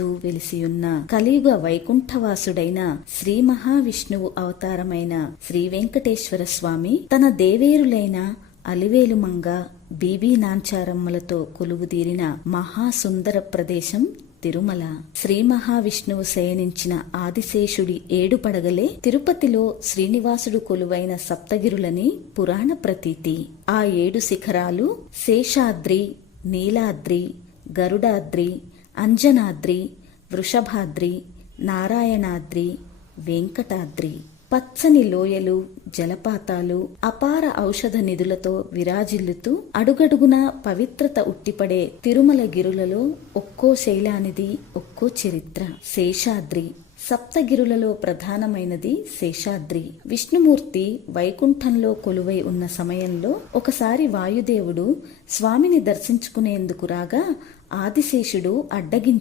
ప్రకాశిస్తూ వెలిసియున్న కలియుగ వైకుంఠవాసుడైన శ్రీ మహావిష్ణువు అవతారమైన శ్రీ వెంకటేశ్వర స్వామి తన దేవేరులైన అలివేలుమంగ బీబీ నాంచారమ్మలతో కొలువుదీరిన మహాసుందర ప్రదేశం తిరుమల. శ్రీ మహావిష్ణువు శయనించిన ఆదిశేషుడి ఏడు పడగలే తిరుపతిలో శ్రీనివాసుడు కొలువైన సప్తగిరులని పురాణ ప్రతీతి. ఆ ఏడు శిఖరాలు శేషాద్రి నీలాద్రి గరుడాద్రి అంజనాద్రి వృషభాద్రి నారాయణాద్రి వెంకటాద్రి. పచ్చని లోయలు జలపాతాలు అపార ఔషధ నిధులతో విరాజిల్లుతూ అడుగడుగున పవిత్రత ఉట్టిపడే తిరుమల గిరులలో ఒక్కో శైలానిది ఒక్కో చరిత్ర. శేషాద్రి సప్తగిరులలో ప్రధానమైనది శేషాద్రి. విష్ణుమూర్తి వైకుంఠంలో కొలువై ఉన్న సమయంలో ఒకసారి వాయుదేవుడు స్వామిని దర్శించుకునేందుకు రాగా ఆదిశేషుడు అడ్డగించి